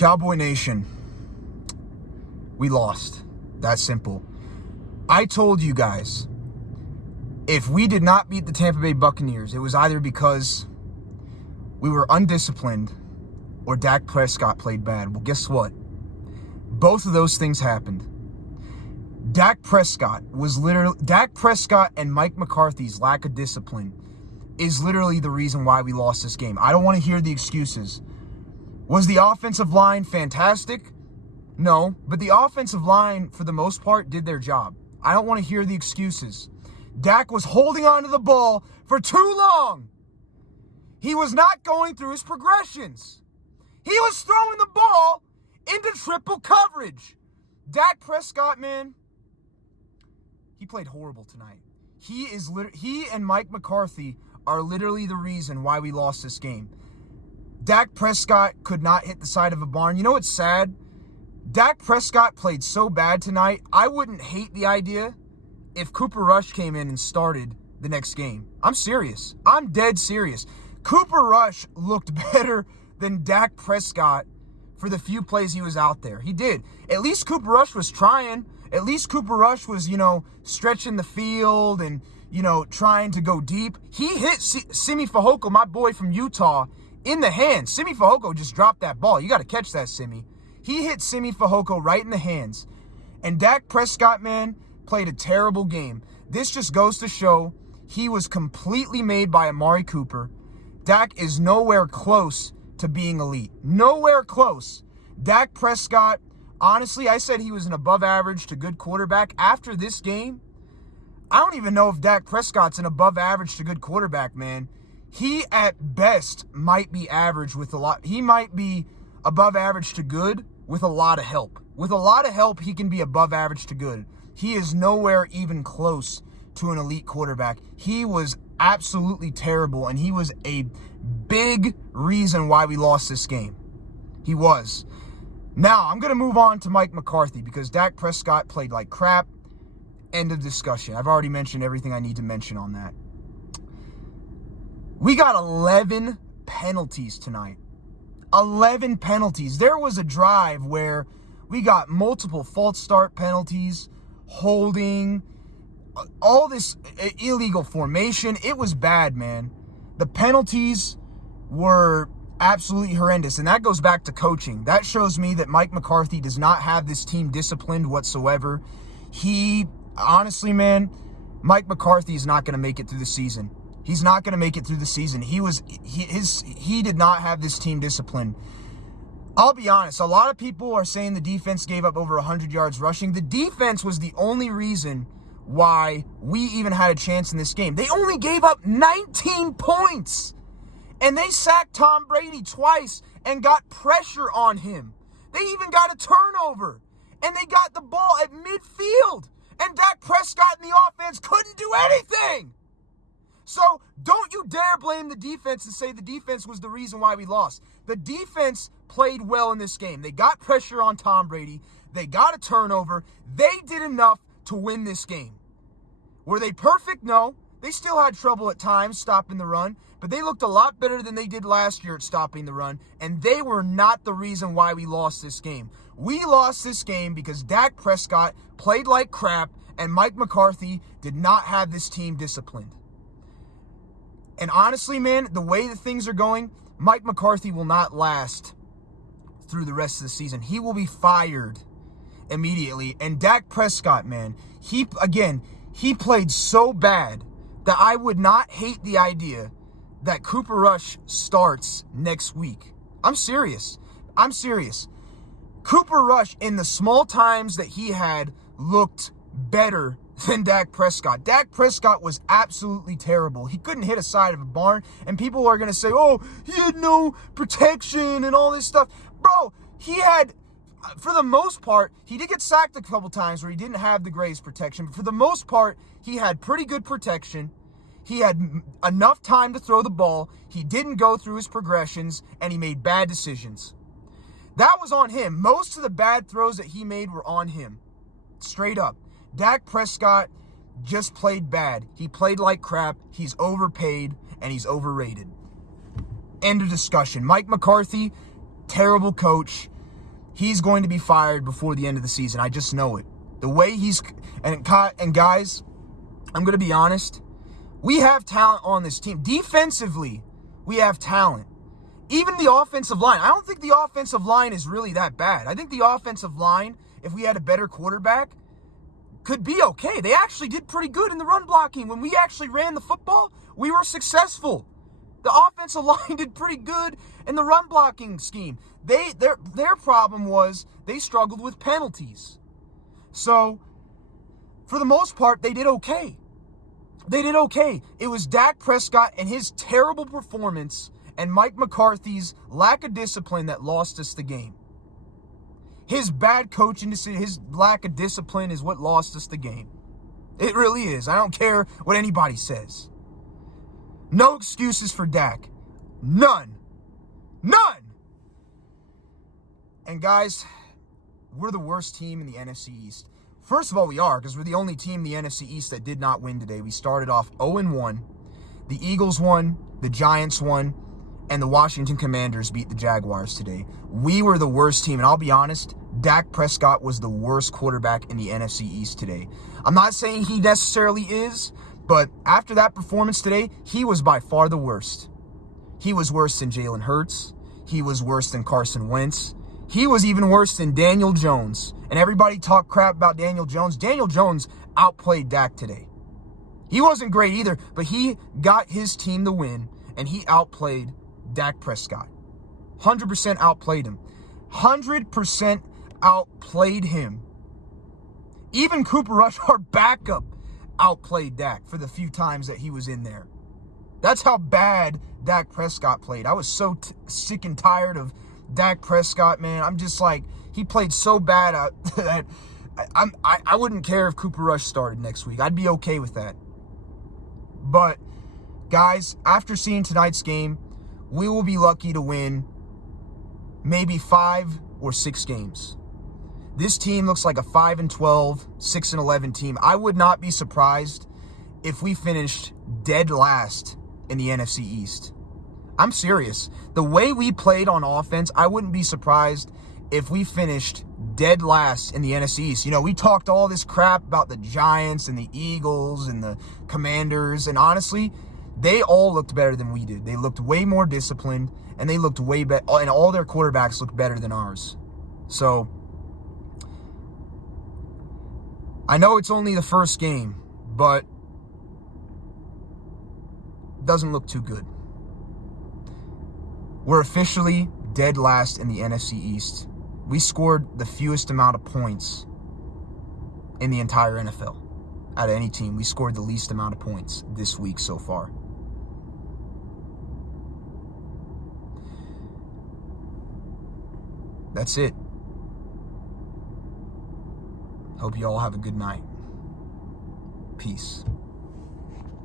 Cowboy Nation, we lost. That's simple. I told you guys, if we did not beat the Tampa Bay Buccaneers, it was either because we were undisciplined or Dak Prescott played bad. Well, guess what? Both of those things happened. Dak Prescott and Mike McCarthy's lack of discipline is literally the reason why we lost this game. I don't want to hear the excuses. Was the offensive line fantastic? No, but the offensive line, for the most part, did their job. I don't want to hear the excuses. Dak was holding on to the ball for too long. He was not going through his progressions. He was throwing the ball into triple coverage. Dak Prescott, man, he played horrible tonight. He and Mike McCarthy are literally the reason why we lost this game. Dak Prescott could not hit the side of a barn. You know what's sad? Dak Prescott played so bad tonight, I wouldn't hate the idea if Cooper Rush came in and started the next game. I'm serious. I'm dead serious. Cooper Rush looked better than Dak Prescott for the few plays he was out there. He did. At least Cooper Rush was trying. At least Cooper Rush was, stretching the field and, trying to go deep. He hit Simi Fehoko, my boy from Utah, in the hands. Simi Fehoko just dropped that ball. You got to catch that, Simi. He hit Simi Fehoko right in the hands. And Dak Prescott, man, played a terrible game. This just goes to show he was completely made by Amari Cooper. Dak is nowhere close to being elite. Nowhere close. Dak Prescott, honestly, I said he was an above average to good quarterback. After this game, I don't even know if Dak Prescott's an above average to good quarterback, man. He, at best, might be average with a lot. He might be above average to good with a lot of help. With a lot of help, he can be above average to good. He is nowhere even close to an elite quarterback. He was absolutely terrible, and he was a big reason why we lost this game. He was. Now, I'm going to move on to Mike McCarthy because Dak Prescott played like crap. End of discussion. I've already mentioned everything I need to mention on that. We got 11 penalties tonight. 11 penalties. There was a drive where we got multiple false start penalties, holding, all this illegal formation. It was bad, man. The penalties were absolutely horrendous, and that goes back to coaching. That shows me that Mike McCarthy does not have this team disciplined whatsoever. Honestly, man, Mike McCarthy is not going to make it through the season. He's not going to make it through the season. He did not have this team disciplined. I'll be honest. A lot of people are saying the defense gave up over 100 yards rushing. The defense was the only reason why we even had a chance in this game. They only gave up 19 points. And they sacked Tom Brady twice and got pressure on him. They even got a turnover. And they got the ball at midfield. And Dak Prescott and the offense couldn't do anything. So don't you dare blame the defense and say the defense was the reason why we lost. The defense played well in this game. They got pressure on Tom Brady. They got a turnover. They did enough to win this game. Were they perfect? No. They still had trouble at times stopping the run, but they looked a lot better than they did last year at stopping the run, and they were not the reason why we lost this game. We lost this game because Dak Prescott played like crap, and Mike McCarthy did not have this team disciplined. And honestly, man, the way that things are going, Mike McCarthy will not last through the rest of the season. He will be fired immediately. And Dak Prescott, man, he played so bad that I would not hate the idea that Cooper Rush starts next week. I'm serious. Cooper Rush, in the small times that he had, looked better than Dak Prescott. Dak Prescott was absolutely terrible. He couldn't hit a side of a barn, and people are going to say, oh, he had no protection and all this stuff. Bro, he had, for the most part, he did get sacked a couple times where he didn't have the greatest protection, but for the most part, he had pretty good protection. He had enough time to throw the ball. He didn't go through his progressions, and he made bad decisions. That was on him. Most of the bad throws that he made were on him. Straight up. Dak Prescott just played bad. He played like crap. He's overpaid, and he's overrated. End of discussion. Mike McCarthy, terrible coach. he's going to be fired before the end of the season. I just know it. The way he's... And guys, I'm going to be honest. We have talent on this team. Defensively, we have talent. Even the offensive line. I don't think the offensive line is really that bad. I think the offensive line, if we had a better quarterback, could be okay. They actually did pretty good in the run blocking. When we actually ran the football, we were successful. The offensive line did pretty good in the run blocking scheme. Their problem was they struggled with penalties. So, for the most part, they did okay. They did okay. It was Dak Prescott and his terrible performance and Mike McCarthy's lack of discipline that lost us the game. His bad coaching, his lack of discipline is what lost us the game. It really is. I don't care what anybody says. No excuses for Dak. None. None. And guys, we're the worst team in the NFC East. First of all, we are, because we're the only team in the NFC East that did not win today. We started off 0-1. The Eagles won, the Giants won, and the Washington Commanders beat the Jaguars today. We were the worst team, and I'll be honest, Dak Prescott was the worst quarterback in the NFC East today. I'm not saying he necessarily is, but after that performance today, he was by far the worst. He was worse than Jalen Hurts. He was worse than Carson Wentz. He was even worse than Daniel Jones. And everybody talked crap about Daniel Jones. Daniel Jones outplayed Dak today. He wasn't great either, but he got his team the win, and he outplayed Dak Prescott. 100% outplayed him. 100% outplayed him. Even Cooper Rush, our backup, outplayed Dak for the few times that he was in there. That's how bad Dak Prescott played. I was so sick and tired of Dak Prescott, man. I'm just like, he played so bad that I wouldn't care if Cooper Rush started next week. I'd be okay with that. But, guys, after seeing tonight's game, we will be lucky to win maybe 5 or 6 games. This team looks like a 5-12, 6-11 team. I would not be surprised if we finished dead last in the NFC East. I'm serious. The way we played on offense, I wouldn't be surprised if we finished dead last in the NFC East. You know, we talked all this crap about the Giants and the Eagles and the Commanders, and honestly, they all looked better than we did. They looked way more disciplined, and they looked way better, and all their quarterbacks looked better than ours. So, I know it's only the first game, but it doesn't look too good. We're officially dead last in the NFC East. We scored the fewest amount of points in the entire NFL. Out of any team, we scored the least amount of points this week so far. That's it. Hope you all have a good night. Peace.